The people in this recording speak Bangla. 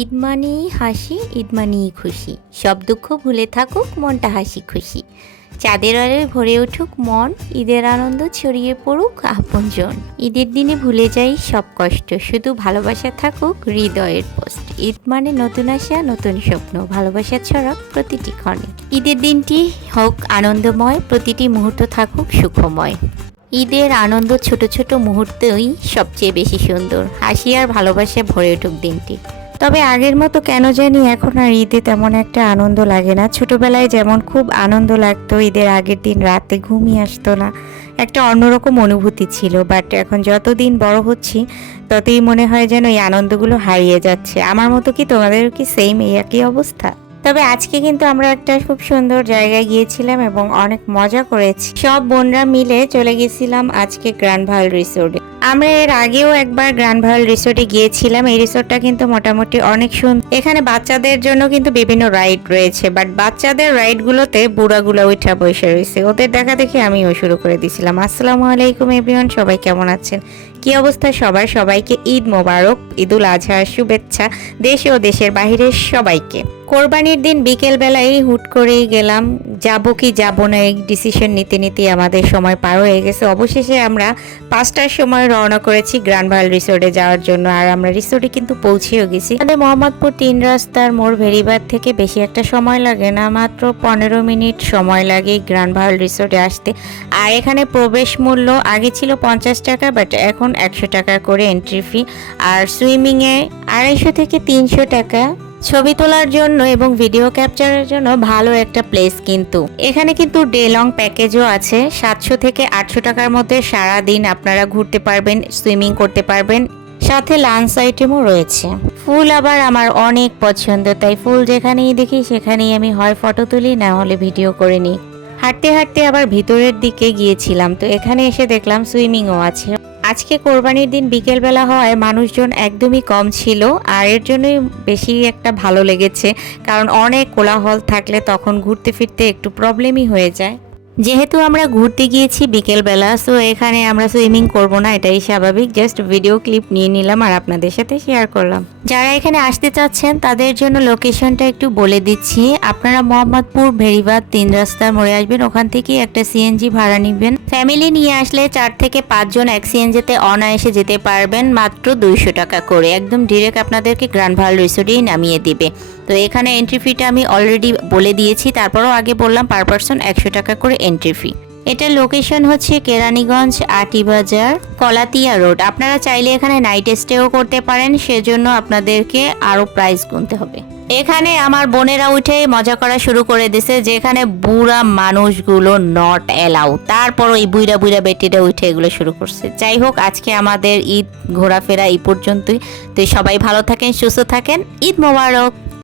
ঈদ মানেই হাসি, ঈদ মানেই খুশি। সব দুঃখ ভুলে থাকুক, মনটা হাসি খুশি। চাঁদের আলোয় ভরে উঠুক মন, ঈদের আনন্দ ছড়িয়ে পড়ুক আপনজন। ঈদের দিনে ভুলে যাই সব কষ্ট, শুধু ভালোবাসা থাকুক হৃদয়ের পোস্ট। ঈদ মানে নতুন আশা, নতুন স্বপ্ন, ভালোবাসা ছড়াক প্রতিটি ক্ষণে। ঈদের দিনটি হোক আনন্দময়, প্রতিটি মুহূর্ত থাকুক সুখময়। ঈদের আনন্দ ছোট ছোট মুহূর্তেই সবচেয়ে বেশি সুন্দর, হাসি আর ভালোবাসায় ভরে উঠুক দিনটি। তবে আগের মতো কেন জানি এখন আর ঈদে তেমন একটা আনন্দ লাগে না। ছোটবেলায় যেমন খুব আনন্দ লাগতো, ঈদের আগের দিন রাতে ঘুমিয়ে আসতো না, একটা অন্যরকম অনুভূতি ছিল। বাট এখন যতদিন বড় হচ্ছি ততই মনে হয় যেন এই আনন্দগুলো হারিয়ে যাচ্ছে। আমার মতো কি তোমাদের কি সেম এই একই অবস্থা? তবে আজকে কিন্তু আমরা একটা খুব সুন্দর জায়গায় গিয়েছিলাম এবং অনেক মজা করেছি। সব বোনরা মিলে চলে গেছিলাম আজকে গ্র্যান্ড ভায়াল রিসোর্টে। আমরা এর আগেও একবার গ্র্যান্ড ভায়াল রিসোর্টে গিয়েছিলাম। এই রিসোর্টটা কিন্তু মোটামুটি অনেক সুন্দর। এখানে বাচ্চাদের জন্য কিন্তু বিভিন্ন রাইড রয়েছে, বাট বাচ্চাদের রাইডগুলোতে বুড়াগুলো উঠা বসে রয়েছে। ওদের দেখা দেখে আমিও শুরু করে দিয়েছিলাম। আসসালামু আলাইকুম এভরিওয়ান, সবাই কেমন আছেন? কি অবস্থা সবার? সবাইকে ঈদ মোবারক, ঈদুল আজহার শুভেচ্ছা দেশে ও দেশের বাহিরের সবাইকে। কোরবানির দিন বিকেল বেলায় হুট করেই গেলাম, যাব কি যাব না এই ডিসিশন নিতে নিতে আমাদের সময় পার হয়ে গেছে। অবশেষে আমরা 5টার সময় রওনা করেছি গ্র্যান্ড ভায়াল রিসোর্টে যাওয়ার জন্য। আর আমরা রিসোর্টে কিন্তু পৌঁছেও গেছি। আমাদের মোহাম্মদপুর 3 রাস্তার মোড় ভেরিবাদ থেকে বেশি একটা সময় লাগে না, মাত্র 15 মিনিট সময় লাগে গ্র্যান্ড ভায়াল রিসোর্টে আসতে। আর এখানে প্রবেশ মূল্য আগে ছিল 50 টাকা, বাট এখন 100 টাকা করে এন্ট্রি ফি। আর সুইমিংয়ে 250 থেকে 300 টাকা। ছবি তোলার জন্য এবং ভিডিও ক্যাপচারের জন্য ভালো একটা প্লেস। কিন্তু এখানে কিন্তু ডে লং প্যাকেজও আছে। 700 থেকে 800 টাকার মধ্যে সারা দিন আপনারা ঘুরতে পারবেন, সুইমিং করতে পারবেন, সাথে লাঞ্চ আইটেমও রয়েছে। ফুল আবার আমার অনেক পছন্দ, তাই ফুল যেখানেই দেখি সেখানেই আমি হয় ফটো তুলি, না হলে ভিডিও করে নিই। হাঁটতে হাঁটতে আবার ভিতরের দিকে গিয়েছিলাম, তো এখানে এসে দেখলাম সুইমিংও আছে। আজকে কোরবানির দিন বিকেলবেলা হওয়ায় মানুষজন একদমই কম ছিল, আর এর জন্যই বেশি একটা ভালো লেগেছে। কারণ অনেক কোলাহল থাকলে তখন ঘুরতে ফিরতে একটু প্রবলেমই হয়ে যায়। যেহেতু আমরা ঘুরতে গিয়েছি বিকেলবেলা, সো এখানে আমরা সুইমিং করব না, এটাই স্বাভাবিক। জাস্ট ভিডিও ক্লিপ নিয়ে নিলাম আর আপনাদের সাথে শেয়ার করলাম। যারা এখানে আসতে চাচ্ছেন তাদের জন্য লোকেশনটা একটু বলে দিচ্ছি। আপনারা মোহাম্মদপুর ভেরিবাদ 3 রাস্তার মোড়ে আসবেন, ওখান থেকে একটা সিএনজি ভাড়া নেবেন। ফ্যামিলি নিয়ে আসলে 4 থেকে 5 জন এক সিএনজিতে অনায়াসে যেতে পারবেন, মাত্র 200 টাকা করে। একদম ডিরেক্ট আপনাদেরকে গ্র্যান্ড ভায়াল রিসোর্টেই নামিয়ে দিবে। তো এখানে এন্ট্রি ফিটা আমি অলরেডি বলে দিয়েছি, তারপরও আগে বললাম পার পারসন 100 টাকা করে এন্ট্রি ফি। এটার লোকেশন হচ্ছে কেরানীগঞ্জ আটিবাজার কলাতিয়া রোড। আপনারা চাইলে এখানে নাইট স্টেও করতে পারেন, সেজন্য আপনাদেরকে আরো প্রাইস গুনতে হবে। এখানে আমার বোনেরা উঠে মজা করা শুরু করে দিছে, যেখানে বুড়া মানুষগুলো নট এলাউ, তারপর ওই বুইরা বুইরা বেটিরা উঠে এগুলো শুরু করছে। যাই হোক, আজকে আমাদের ঈদ ঘোরাফেরা এই পর্যন্তই। তো সবাই ভালো থাকেন, সুস্থ থাকেন, ঈদ মোবারক।